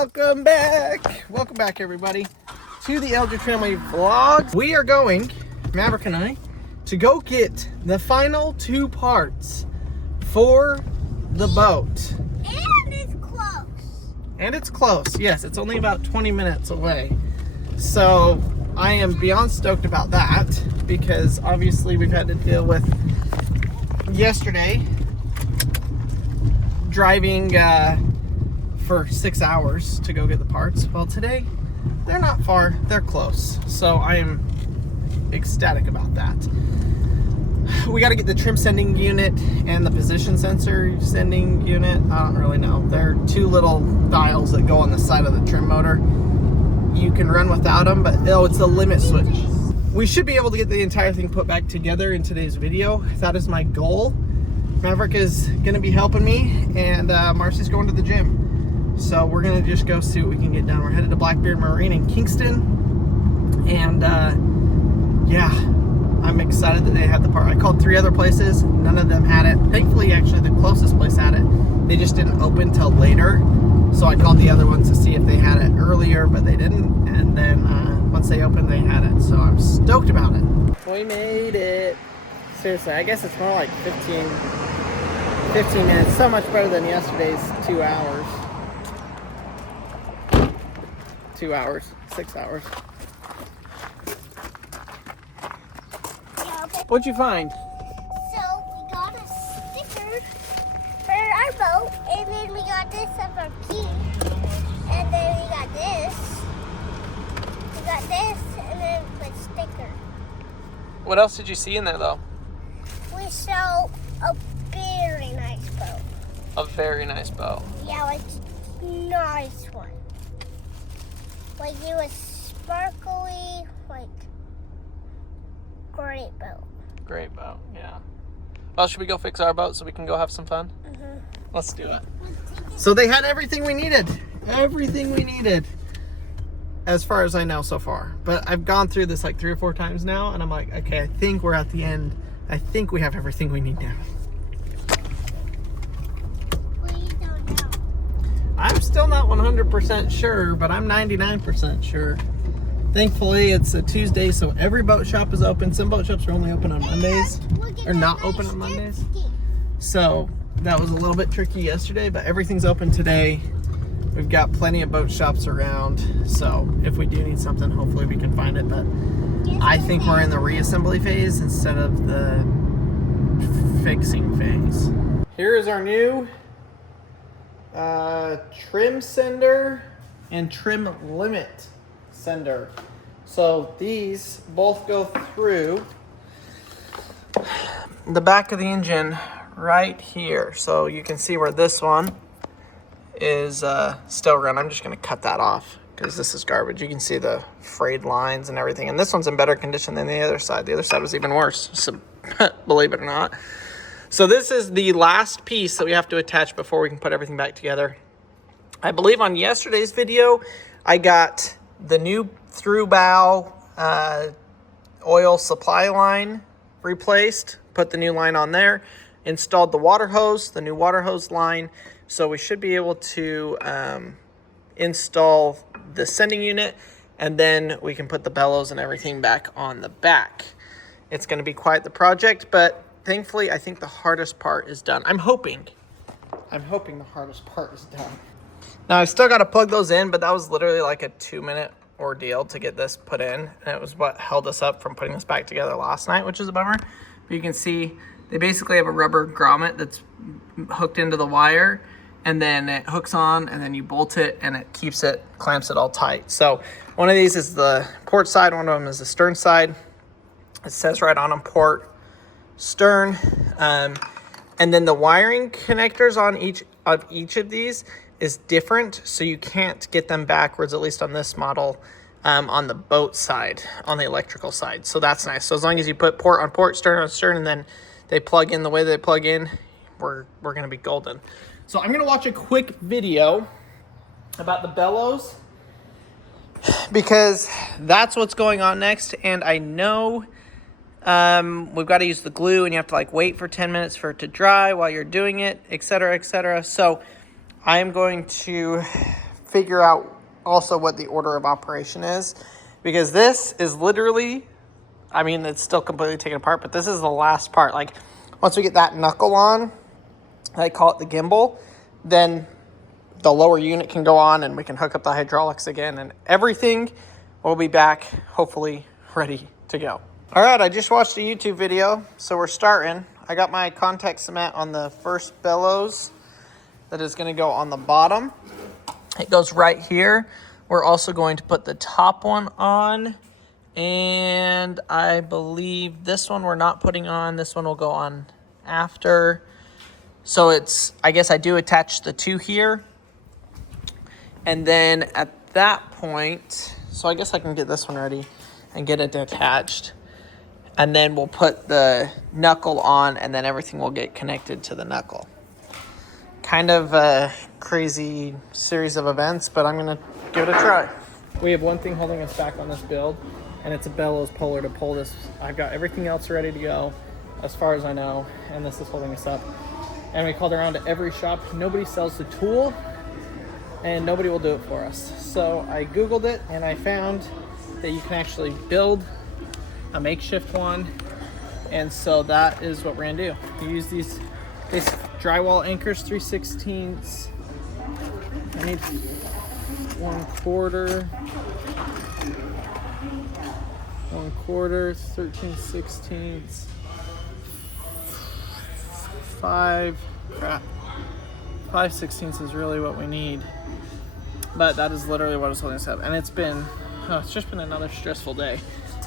Welcome back everybody to the Eldredge Family vlog. We are going, Maverick and I, to go get the final 2 parts for the boat. And it's close. And it's close, yes, it's only about 20 minutes away. So I am beyond stoked about that because obviously we've had to deal with yesterday driving for 6 hours to go get the parts. Well, today they're not far, they're close. So I am ecstatic about that. We got to get the trim sending unit and the position sensor sending unit. I don't really know. They're 2 little dials that go on the side of the trim motor. You can run without them, but it's a limit switch. We should be able to get the entire thing put back together in today's video. That is my goal. Maverick is going to be helping me, and Marcy's going to the gym. So we're going to just go see what we can get done. We're headed to Blackbeard Marine in Kingston, and yeah, I'm excited that they had the part. I called 3 other places, none of them had it. Thankfully, actually, the closest place had it. They just didn't open till later. So I called the other ones to see if they had it earlier, but they didn't. And then once they opened, they had it. So I'm stoked about it. We made it. Seriously, I guess it's more like 15 minutes. So much better than yesterday's 2 hours. 2 hours, 6 hours. Yeah, okay. What'd you find? So we got a sticker for our boat, and then we got this of our key, and then we got this. We got this, and then we put sticker. What else did you see in there, though? We saw a very nice boat. A very nice boat. Yeah, like nice one. Like it was sparkly, like great boat. Great boat, yeah. Well, should we go fix our boat so we can go have some fun? Mm-hmm. Let's do it. So they had everything we needed. Everything we needed. As far as I know so far. But I've gone through this like 3 or 4 times now, and I'm like, okay, I think we're at the end. I think we have everything we need now. We don't know. I'm still not 100% sure, but I'm 99% sure. Thankfully, it's a Tuesday, so every boat shop is open. Some boat shops are only open on Mondays, or not open on Mondays. So that was a little bit tricky yesterday, but everything's open today. We've got plenty of boat shops around, so if we do need something, hopefully we can find it. But I think we're in the reassembly phase instead of the fixing phase. Here is our new trim sender and trim limit sender. So these both go through the back of the engine right here. So you can see where this one is still run. I'm just going to cut that off because this is garbage. You can see the frayed lines and everything. And this one's in better condition than the other side. The other side was even worse, so believe it or not. So this is the last piece that we have to attach before we can put everything back together. I believe on yesterday's video, I got the new through bow oil supply line replaced, put the new line on there, installed the water hose, the new water hose line. So we should be able to install the sending unit, and then we can put the bellows and everything back on the back. It's going to be quite the project, but thankfully I think the hardest part is done. I'm hoping the hardest part is done. Now I've still got to plug those in, but that was literally like a 2-minute ordeal to get this put in, and it was what held us up from putting this back together last night, which is a bummer. But you can see they basically have a rubber grommet that's hooked into the wire, and then it hooks on, and then you bolt it, and it clamps it all tight. So one of these is the port side, one of them is the stern side. It says right on them, port, stern, and then the wiring connectors on each of these is different, so you can't get them backwards, at least on this model, on the boat side, on the electrical side. So that's nice. So as long as you put port on port, stern on stern, and then they plug in the way they plug in, we're going to be golden. So I'm going to watch a quick video about the bellows because that's what's going on next. And I know we've got to use the glue, and you have to like wait for 10 minutes for it to dry while you're doing it, etc., etc. So I am going to figure out also what the order of operation is, because this is literally, I mean, it's still completely taken apart, but this is the last part. Like, once we get that knuckle on, I call it the gimbal, then the lower unit can go on and we can hook up the hydraulics again, and everything will be back, hopefully ready to go. All right, I just watched a YouTube video, so we're starting. I got my contact cement on the first bellows that is gonna go on the bottom. It goes right here. We're also going to put the top one on, and I believe this one we're not putting on. This one will go on after. So it's, I guess I do attach the two here. And then at that point, so I guess I can get this one ready and get it attached. And then we'll put the knuckle on, and then everything will get connected to the knuckle. Kind of a crazy series of events, but I'm gonna give it a try. We have one thing holding us back on this build, and it's a bellows puller to pull this. I've got everything else ready to go, as far as I know, and this is holding us up. And we called around to every shop. Nobody sells the tool, and nobody will do it for us. So I Googled it, and I found that you can actually build a makeshift one, and so that is what we're gonna do. You use these drywall anchors, 3/16. I need 1/4, 13/16, 5/16 is really what we need. But that is literally what is holding us up, and it's just been another stressful day.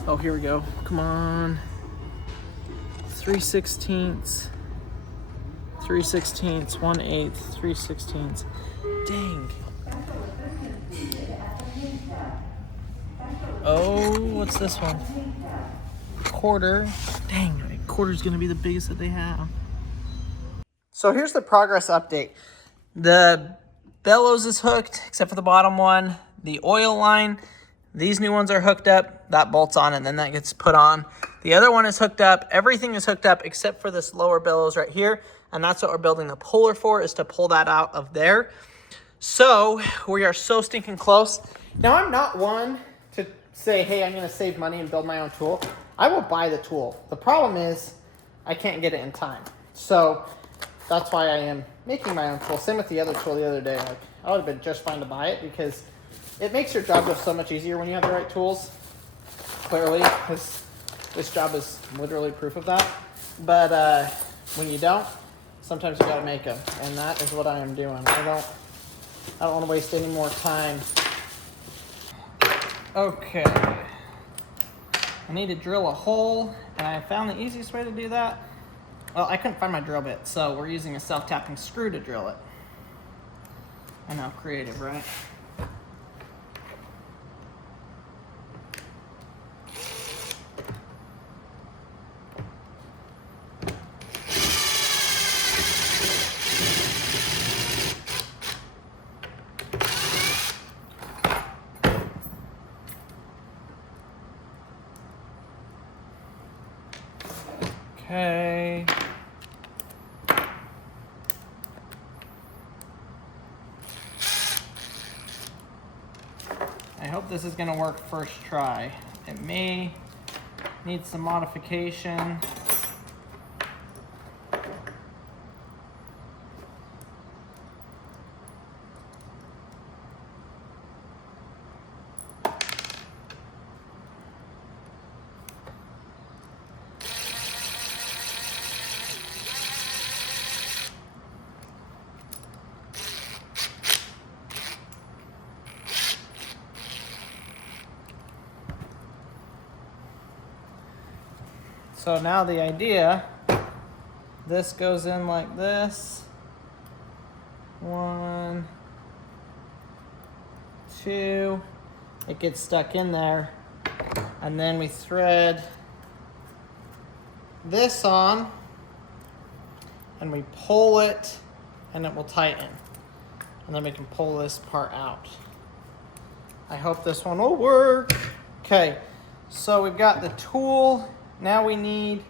Oh, here we go. Come on. 3/16. 3/16, 1/8, 3/16. Dang. Oh, what's this one? Quarter. Dang, a quarter's gonna be the biggest that they have. So here's the progress update. The bellows is hooked, except for the bottom one. The oil line, these new ones are hooked up. That bolts on, and then that gets put on. The other one is hooked up. Everything is hooked up except for this lower bellows right here. And that's what we're building the puller for, is to pull that out of there. So we are so stinking close. Now, I'm not one to say, hey, I'm gonna save money and build my own tool. I will buy the tool. The problem is I can't get it in time. So that's why I am making my own tool. Same with the other tool the other day. Like, I would have been just fine to buy it, because it makes your job go so much easier when you have the right tools. Clearly, because this job is literally proof of that. But when you don't, sometimes you gotta make them, and that is what I am doing. I don't want to waste any more time. Okay, I need to drill a hole, and I found the easiest way to do that. Well, I couldn't find my drill bit, so we're using a self-tapping screw to drill it. I know, creative, right? Okay. I hope this is gonna work first try. It may need some modification. So now the idea, this goes in like this. 1, 2, it gets stuck in there. And then we thread this on, and we pull it, and it will tighten. And then we can pull this part out. I hope this one will work. Okay, so we've got the tool. Now we need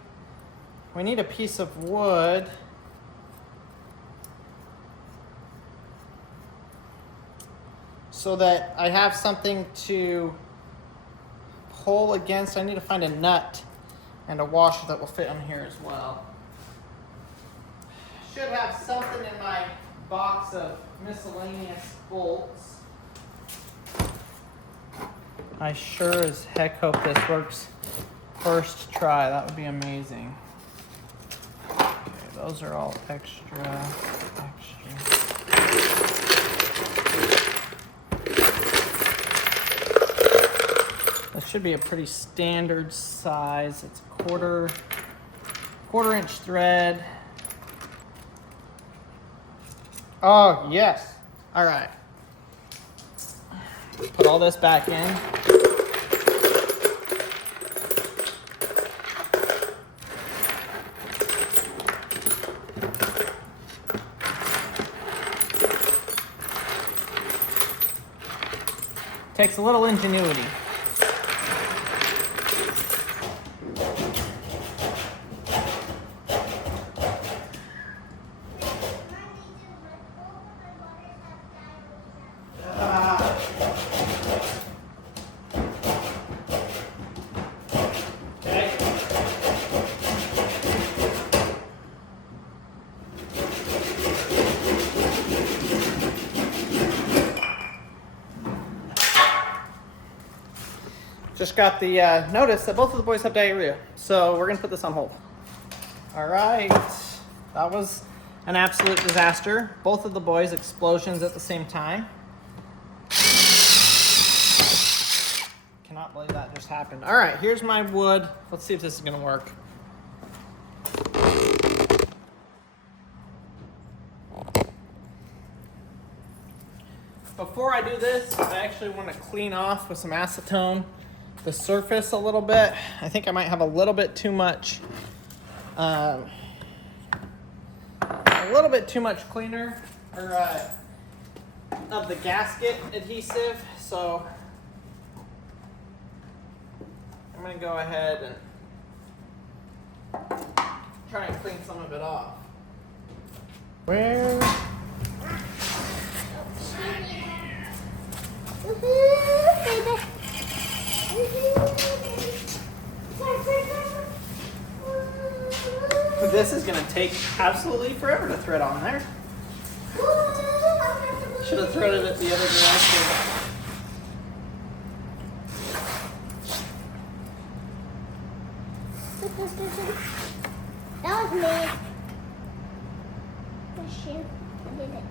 a piece of wood. so that I have something to pull against. I need to find a nut and a washer that will fit on here as well. Should have something in my box of miscellaneous bolts. I sure as heck hope this works first try. That would be amazing. Okay, those are all extra. This should be a pretty standard size. It's a quarter inch thread. Oh, yes. All right. Put all this back in. Takes a little ingenuity. Just got the notice that both of the boys have diarrhea, so we're gonna put this on hold. All right, that was an absolute disaster. Both of the boys explosions at the same time. Cannot believe that just happened. All right, here's my wood. Let's see if this is gonna work. Before I do this, I actually want to clean off with some acetone the surface a little bit. I think I might have a little bit too much cleaner or of the gasket adhesive, so I'm going to go ahead and try and clean some of it off. Where? This is going to take absolutely forever to thread on there. Should have threaded it the other direction. That was me. That's you. I did it.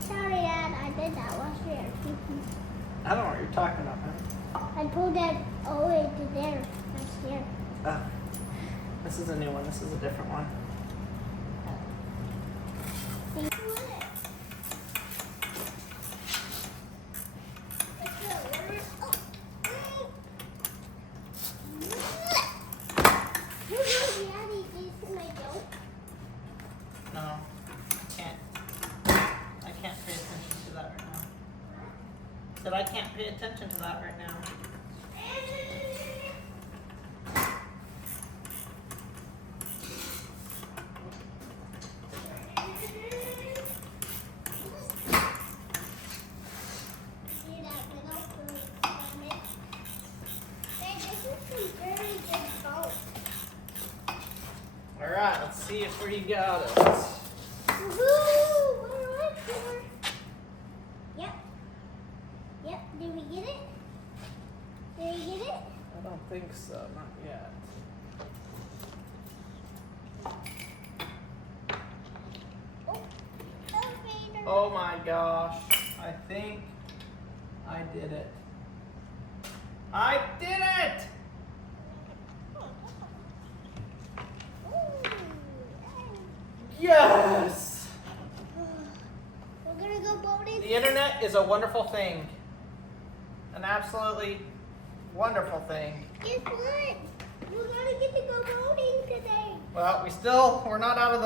Sorry, Dad. I did that last year. I don't know what you're talking about, man. I pulled that all the way to there last year. This is a new one. This is a different one. No, I can't. I can't pay attention to that right now. Said I can't pay attention to that right now. All right, let's see if we got it. Woohoo! What do I for? Yep. Yep. Did we get it? Did we get it? I don't think so, not yet. Oh, elevator. Oh my gosh, I think I did it. I did it! Yes! We're gonna go boating. The internet is a wonderful thing. An absolutely wonderful thing. Guess what? We're gonna get to go boating today. Well, we're not out of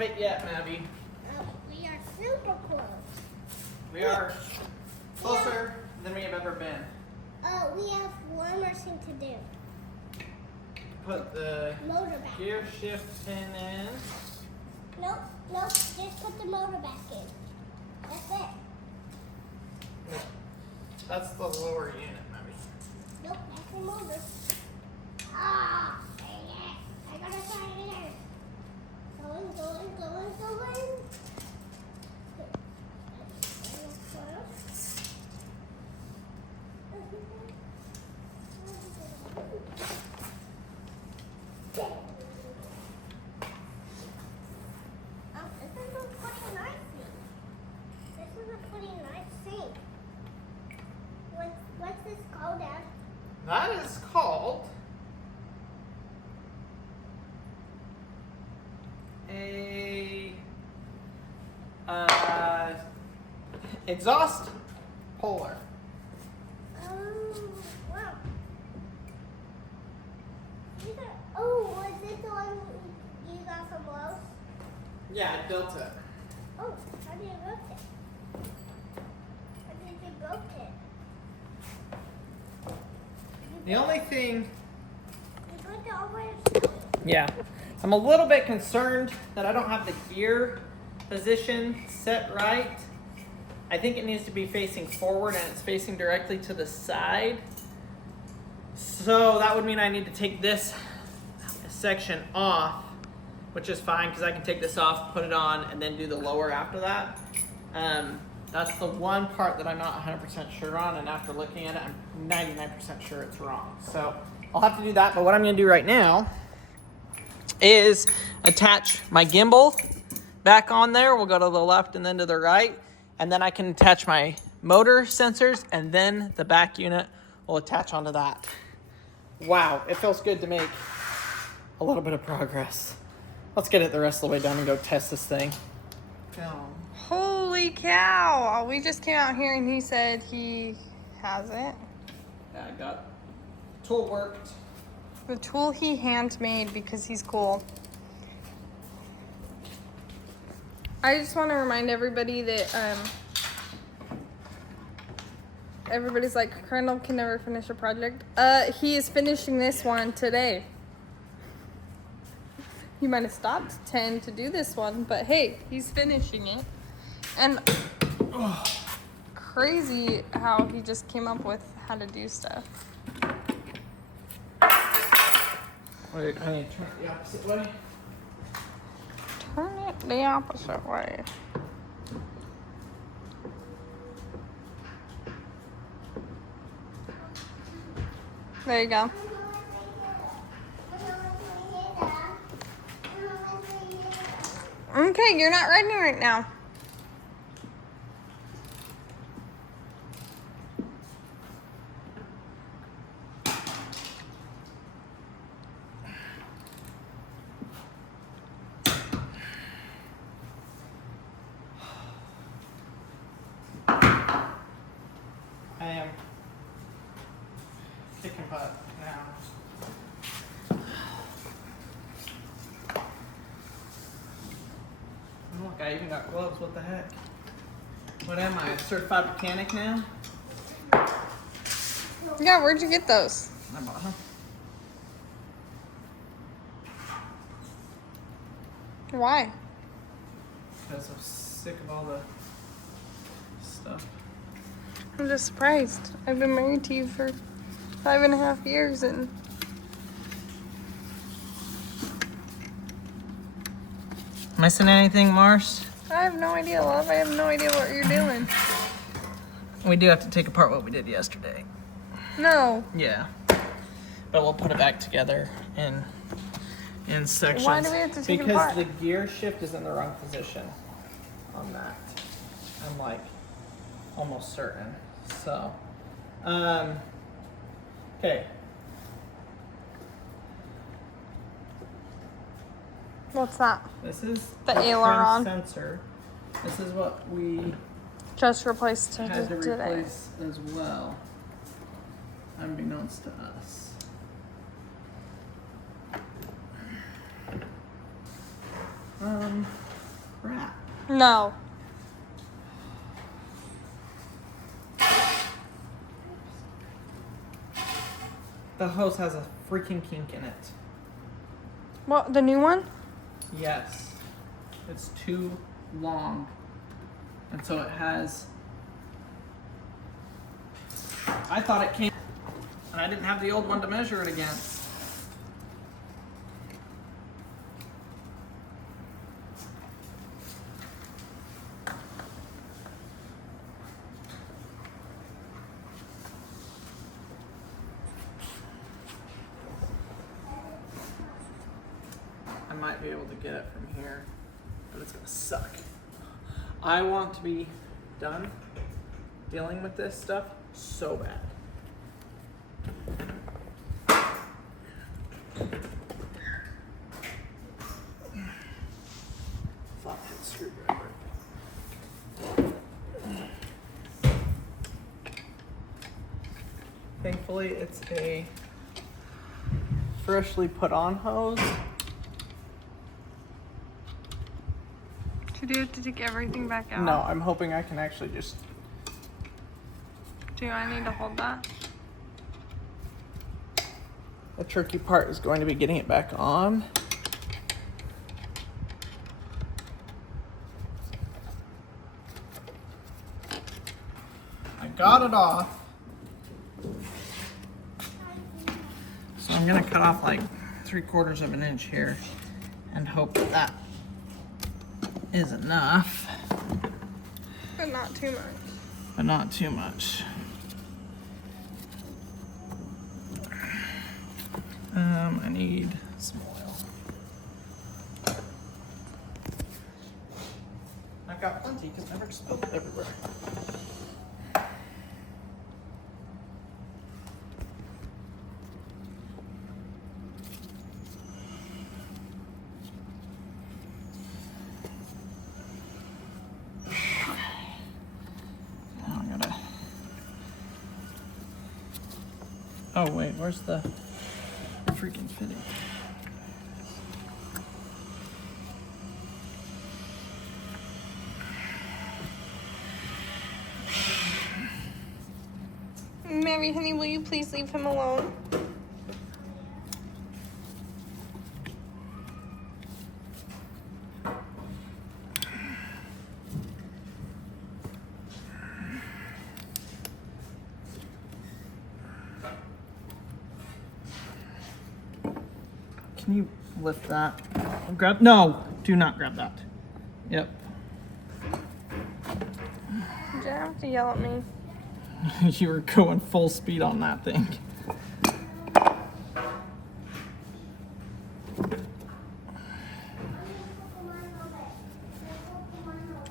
it yet, Mabby. We are super close. We are closer than we have ever been. We have one more thing to do. Put the Motor back. gear shift pin in. Nope, just put the motor back in. That's it. That's the lower unit, maybe. Nope, that's the motor. Ah, dang it. I gotta try it again. Going. This is a pretty nice thing. What's this called, Dad? That is called a exhaust puller. Wow. Was this the one you got from Lowe's? Yeah, I built it. Oh, how did you build it? How did you build it? The only thing, You built it all by yourself? yeah, I'm a little bit concerned that I don't have the gear position set right. I think it needs to be facing forward and it's facing directly to the side. So that would mean I need to take this section off, which is fine because I can take this off, put it on, and then do the lower after that. That's the one part that I'm not 100% sure on, and after looking at it, I'm 99% sure it's wrong. So I'll have to do that, but what I'm gonna do right now is attach my gimbal back on there. We'll go to the left and then to the right, and then I can attach my motor sensors, and then the back unit will attach onto that. Wow, it feels good to make a little bit of progress. Let's get it the rest of the way down and go test this thing. Holy cow! We just came out here and he said he has it. Yeah, I got tool worked. The tool he handmade because he's cool. I just want to remind everybody that everybody's like, Colonel can never finish a project. He is finishing this one today. He might have stopped 10 to do this one, but hey, he's finishing it. And crazy how he just came up with how to do stuff. Wait, I need to turn it the opposite way. Turn it the opposite way. There you go. Okay, you're not riding right now. I am kicking butt now. Look, I even got gloves. What the heck? What am I, a certified mechanic now? Yeah, where'd you get those? I bought them. Why? Because I'm sick of all the stuff. I'm just surprised. I've been married to you for 5.5 years and Missing anything, Mars? I have no idea, love. I have no idea what you're doing. We do have to take apart what we did yesterday. No. Yeah. But we'll put it back together in sections. Why do we have to take it because apart? the gear shift is in the wrong position on that. I'm like almost certain. So, okay. What's that? This is The front aileron. sensor. This is what we Just replaced had to today. replace as well, unbeknownst to us. Crap. No. The hose has a freaking kink in it. What, the new one? Yes. It's too long. And so it has, I thought it came, and I didn't have the old one to measure it against. I might be able to get it from here, but it's gonna suck. I want to be done dealing with this stuff so bad. Flathead screwdriver. Thankfully, it's a freshly put on hose. Do you have to take everything back out? No, I'm hoping I can actually just. Do I need to hold that? The tricky part is going to be getting it back on. I got it off. So I'm gonna cut off like 3/4 of an inch here and hope that that is enough. But not too much. But not too much. I need some oil. I've got plenty because I never spilled it everywhere. Now I gotta. Oh wait, where's the freaking fitting? Mary, honey, will you please leave him alone? Can you lift that? Grab, no, do not grab that. Yep. Did you have to yell at me? You were going full speed on that thing.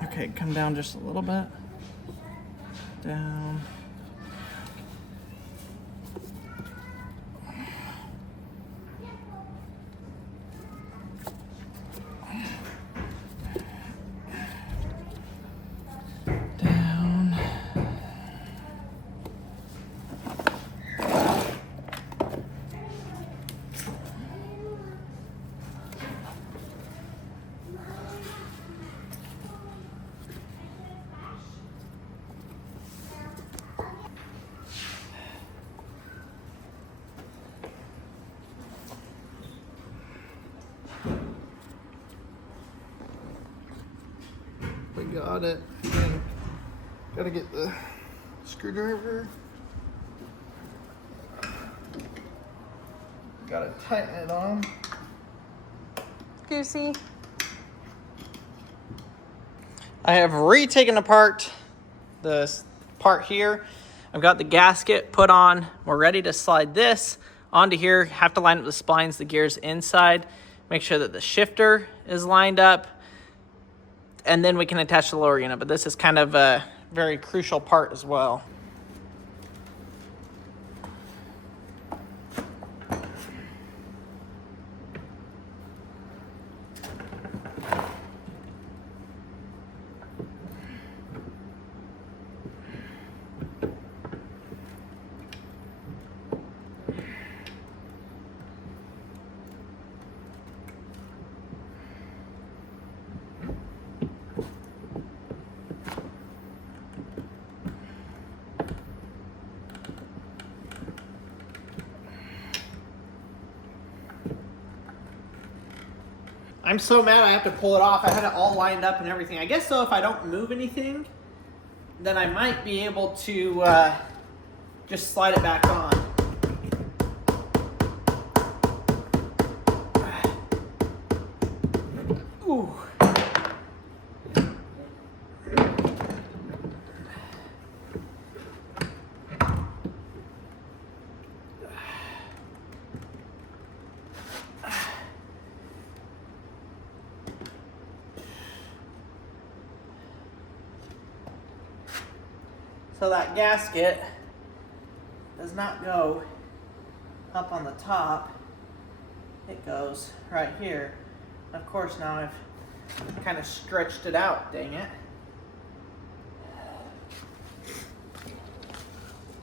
Okay, come down just a little bit. Down. Down. We got it. Gotta get the screwdriver. Gotta tighten it on. Goosey. I have retaken apart this part here. I've got the gasket put on. We're ready to slide this onto here. Have to line up the splines, the gears inside. Make sure that the shifter is lined up. And then we can attach the lower unit. But this is kind of a very crucial part as well. I'm so mad I have to pull it off. I had it all lined up and everything. I guess so if I don't move anything, then I might be able to just slide it back on. Ooh. So that gasket does not go up on the top. It goes right here. Of course, now I've kind of stretched it out, dang it.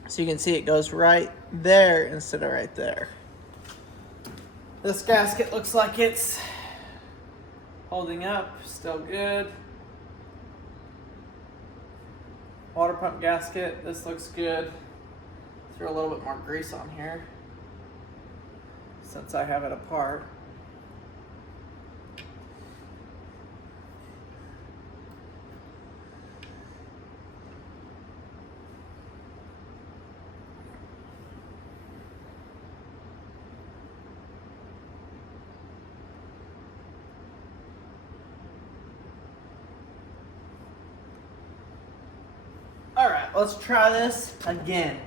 So you can see it goes right there instead of right there. This gasket looks like it's holding up, still good. Water pump gasket, this looks good. Throw a little bit more grease on here since I have it apart. All right, let's try this again.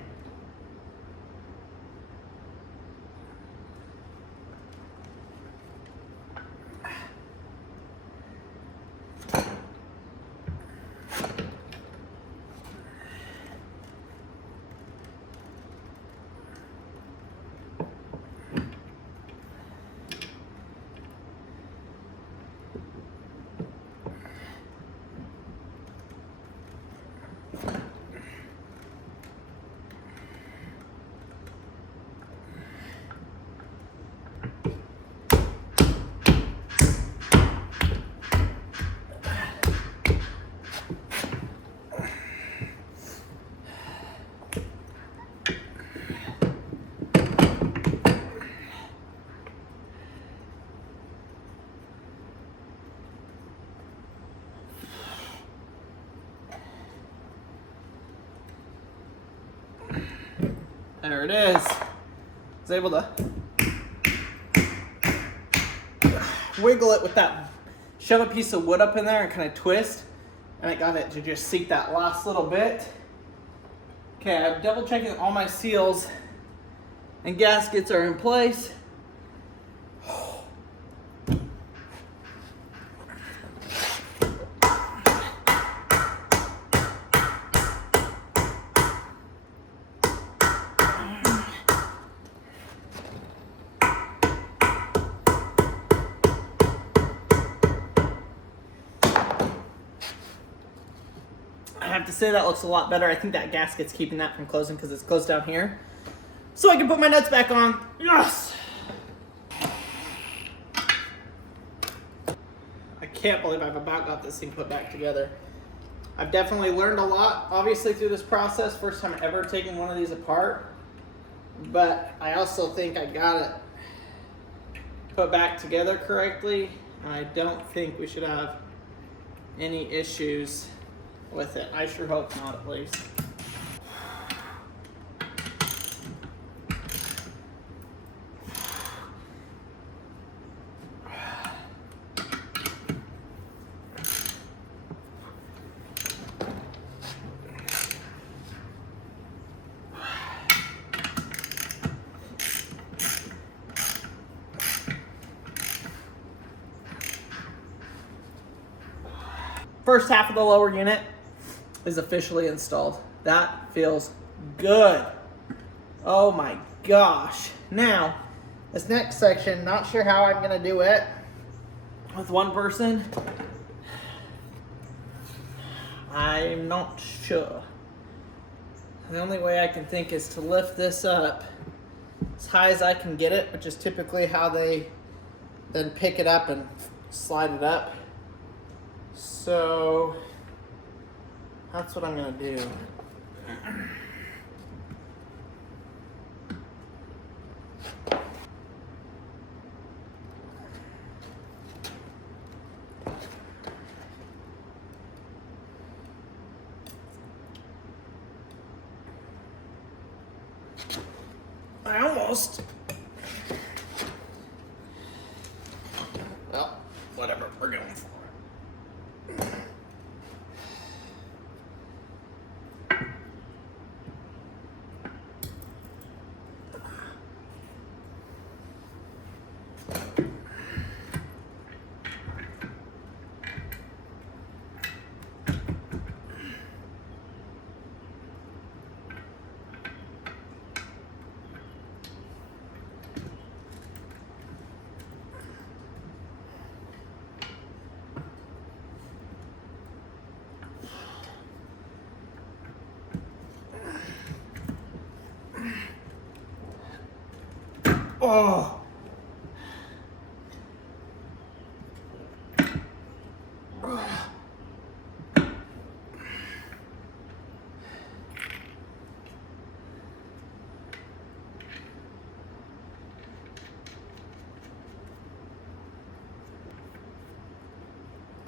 There it is. I was able to wiggle it with that, shove a piece of wood up in there and kind of twist, and I got it to just seat that last little bit. Okay, I'm double checking all my seals and gaskets are in place. I have to say that looks a lot better. I think that gasket's keeping that from closing because it's closed down here. So I can put my nuts back on. Yes! I can't believe I've about got this thing put back together. I've definitely learned a lot, obviously, through this process. First time ever taking one of these apart. But I also think I got it put back together correctly. And I don't think we should have any issues with it. I sure hope not, at least. First half of the lower unit is officially installed. That feels good. Oh my gosh. Now, this next section, not sure how I'm gonna do it with one person. I'm not sure. The only way I can think is to lift this up as high as I can get it, which is typically how they then pick it up and slide it up. So that's what I'm gonna do. I almost. Well, whatever, we're going for it. Oh.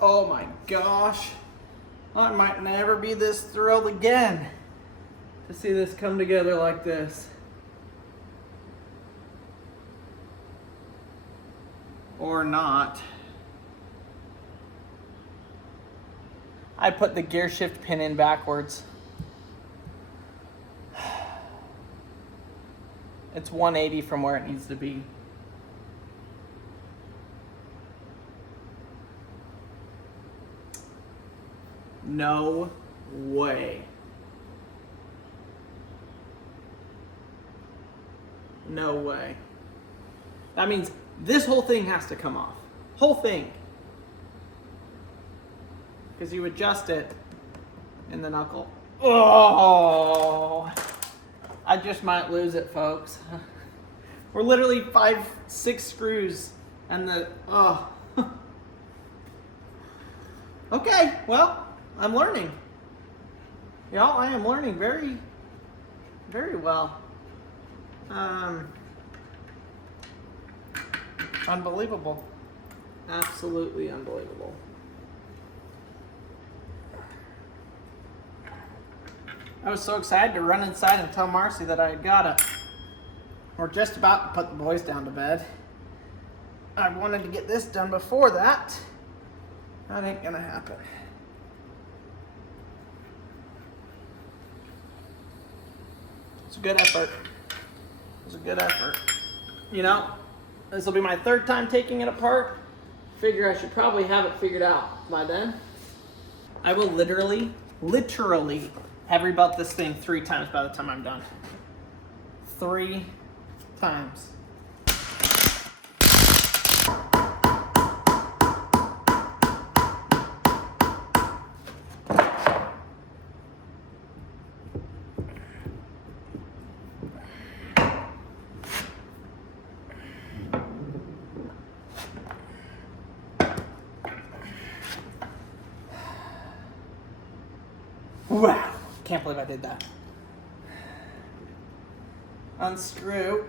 Oh my gosh. I might never be this thrilled again to see this come together like this. Or not. I put the gear shift pin in backwards. It's 180 from where it needs to be. No way. No way. That means this whole thing has to come off. Whole thing. Because you adjust it in the knuckle. Oh! I just might lose it, folks. We're literally 5-6 screws and the, oh. Okay, well, I'm learning. Y'all, I am learning very, very well. Unbelievable. Absolutely unbelievable. I was so excited to run inside and tell Marcy that I had got it. We're just about to put the boys down to bed. I wanted to get this done before that. That ain't gonna happen. It's a good effort. It's a good effort. You know, this will be my third time taking it apart. Figure I should probably have it figured out by then. I will literally have rebuilt this thing 3 times by the time I'm done. 3 times. Wow, can't believe I did that. Unscrew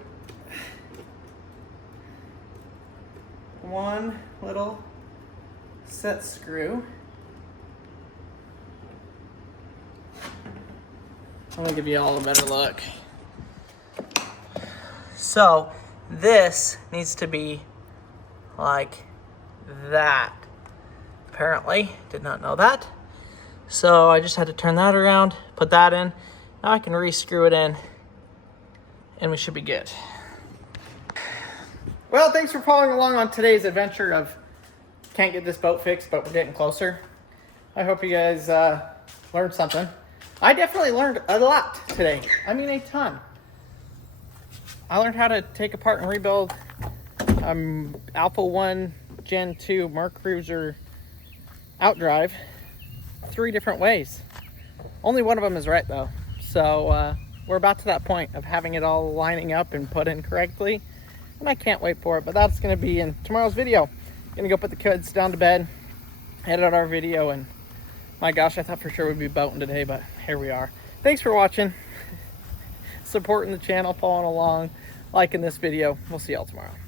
one little set screw. I'm gonna give you all a better look. So this needs to be like that. Apparently, did not know that. So I just had to turn that around, put that in. Now I can re-screw it in and we should be good. Well, thanks for following along on today's adventure of can't get this boat fixed, but we're getting closer. I hope you guys learned something. I definitely learned a lot today. I mean, a ton. I learned how to take apart and rebuild Alpha 1 Gen 2 Merc Cruiser outdrive 3 different ways. Only one of them is right though. So we're about to that point of having it all lining up and put in correctly. And I can't wait for it, but that's gonna be in tomorrow's video. Gonna go put the kids down to bed, edit our video, and my gosh, I thought for sure we'd be boating today, but here we are. Thanks for watching, supporting the channel, following along, liking this video. We'll see y'all tomorrow.